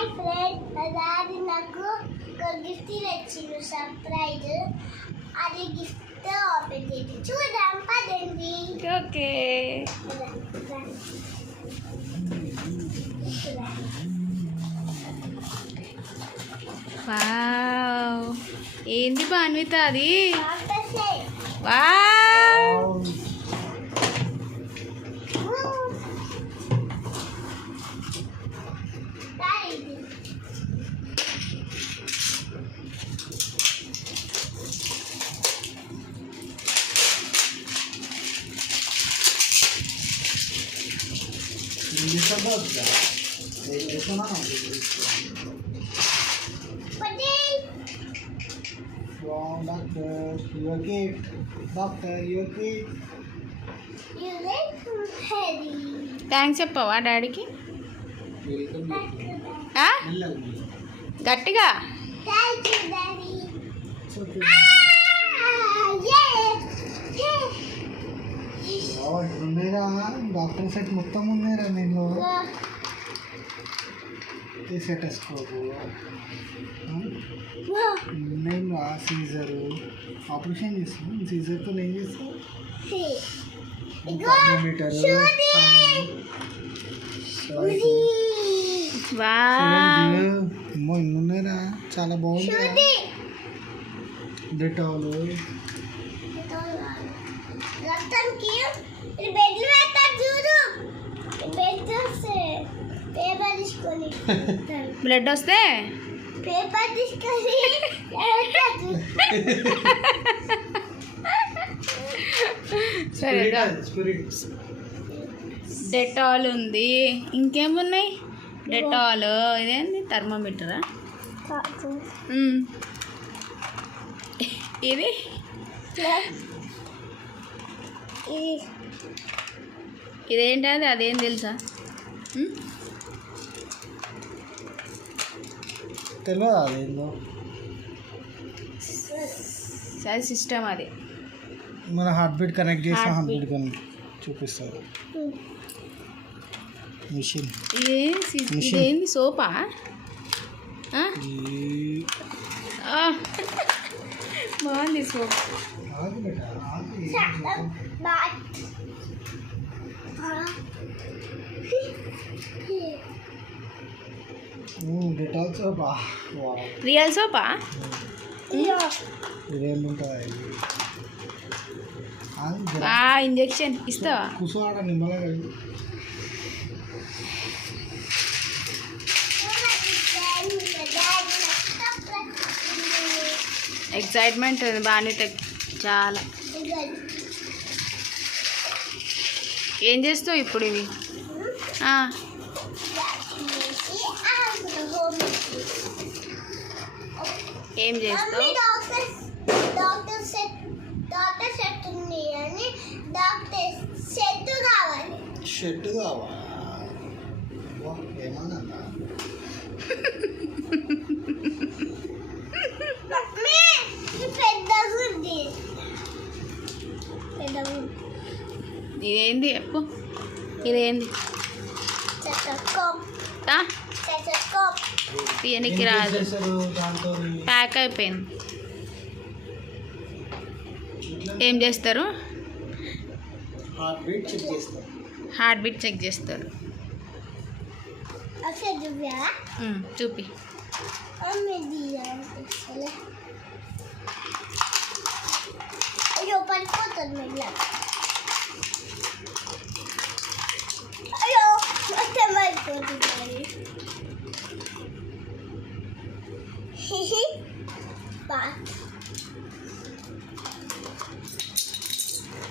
Hi friend, మా daddy నాకు ఒక గిఫ్ట్ ఇచ్చిండు సర్ప్రైజ్. అది గిఫ్ట్ ఓపెన్ చేసి చూద్దాం పదండి. ఓకే. వావ్, ఏంది భాన్విత అది? Wow, Wow, doctor, you okay? Doctor, you okay? You look heavy. Thanks చెప్పవా డాడీకి? Welcome. ఆ? గట్టిగా. Thank you, Daddy. It's okay. Yeah. Wow, ఉన్నాయిరా డాక్టర్ సెట్ మొత్తం ఉన్నాయిరా నేను సెటస్కోపు నేను సీజరు ఆపరేషన్ చేస్తాను. సీజర్తో ఏం చేస్తాను? థర్మోమీటర్, వావ్, అమ్మో ఇన్ని ఉన్నాయిరా, చాలా బాగుంది. డెటాలు రక్తంకి బెడ్లు పెడతారు చూడు. బెడ్ వస్తే పేపర్ తీసుకొని బ్లడ్ వస్తే పేపర్ తీసుకొని సరే. స్పిరిట్ డెటాల్ ఉంది, ఇంకేమున్నాయి? డెటాల్, ఇదేంది థర్మోమీటరా? ఇది ఇదేంటది? అదేం తెలుసా? తెలియదు అదేందో. అది సిస్టమ్. అది మన హార్ట్ బీట్ కనెక్ట్ చేసి హార్ట్ బీట్ కనెక్ట్ చూపిస్తారు మిషన్. ఇదేంది? సోపా? బాగుంది soap. Dettol sofa. Real sofa? ఇదేం ఉంటుంది? ఇంజెక్షన్ ఇస్తావా? కూర్చోవాడ నిమ్మలంగా. ఎక్సైట్మెంట్ బాగానే చాలా. ఏం చేస్తావు ఇప్పుడు ఇవి? ఏం చేస్తావు? డాక్టర్ సెట్ ఉంది అని డాక్టర్ సెట్ కావాలి. షెడ్ కావాలా? ఏమన్నా ఇదేంది చెప్పు? ఇదేంది? తీయనికి రాదు, ప్యాక్ అయిపోయింది. ఏం చేస్తారు? హార్ట్ బీట్ చెక్ చేస్తారు. హార్ట్ బీట్ చెక్ చేస్తారు. చూపి. అయ్యో పడిపోతుంది మెల్ల. అయ్యో మొత్తం పడిపోతుంది.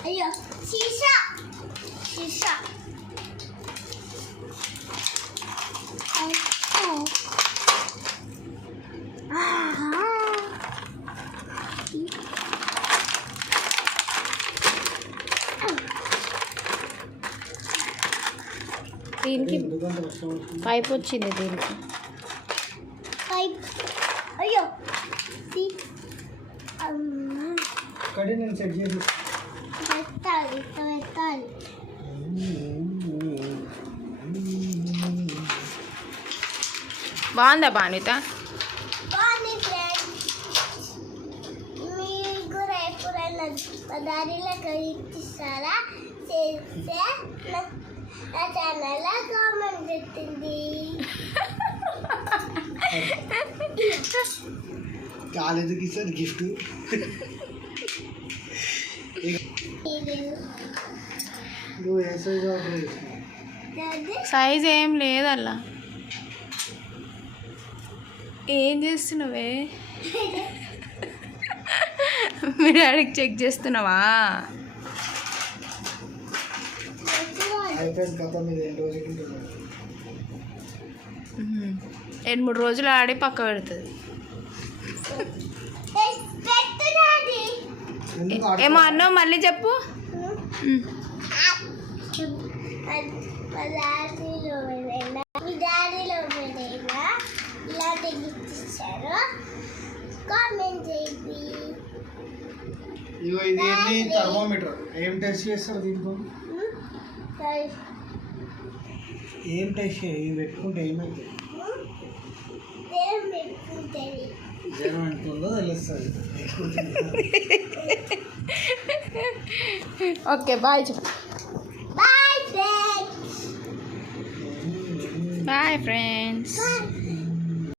అయ్యో సీసా దీనికి పైప్ వచ్చింది. దీనికి పైప్. అయ్యో కడి నేను సెట్ చేసి పెట్టాలి. బాగుందా భానుత? బాగుంది ఫ్రెండ్స్. మీరు కూడా ఎప్పుడైనా దారిలో ఇస్తారా చేస్తే నా ఛానల్లో కామెంట్ పెట్టింది. కాలేజీకి ఇస్తారు గిఫ్ట్. నువ్వు ఏ సైజ్ ఆర్డర్ చేసినావు? సైజ్ ఏం లేదల్లా. ఏం చేస్తున్నావే? మీ డాడీకి చెక్ చేస్తున్నావా? అయిపోయింది కథ మీద 2 రోజులు 2-3 రోజులు ఆడి పక్క పెడుతుంది. ఎందుకు ఏమో అన్నావు, మళ్ళీ చెప్పు. మీ డాడీలో ఏదైనా ఇలాంటి గిఫ్ట్ ఇచ్చారు కామెంట్ చేయండి. ఇగో ఇది ఏంటి? థర్మోమీటర్. ఏం టెస్ట్ చేస్తారు దీంట్లో? ఏం టెస్ట్ ఇవి పెట్టుకుంటే ఏమైతుంది? జ్వరం ఎంతుందో తెలుస్తుంది. ఓకే బాయ్ చెప్పు. Bye friends. Bye friends.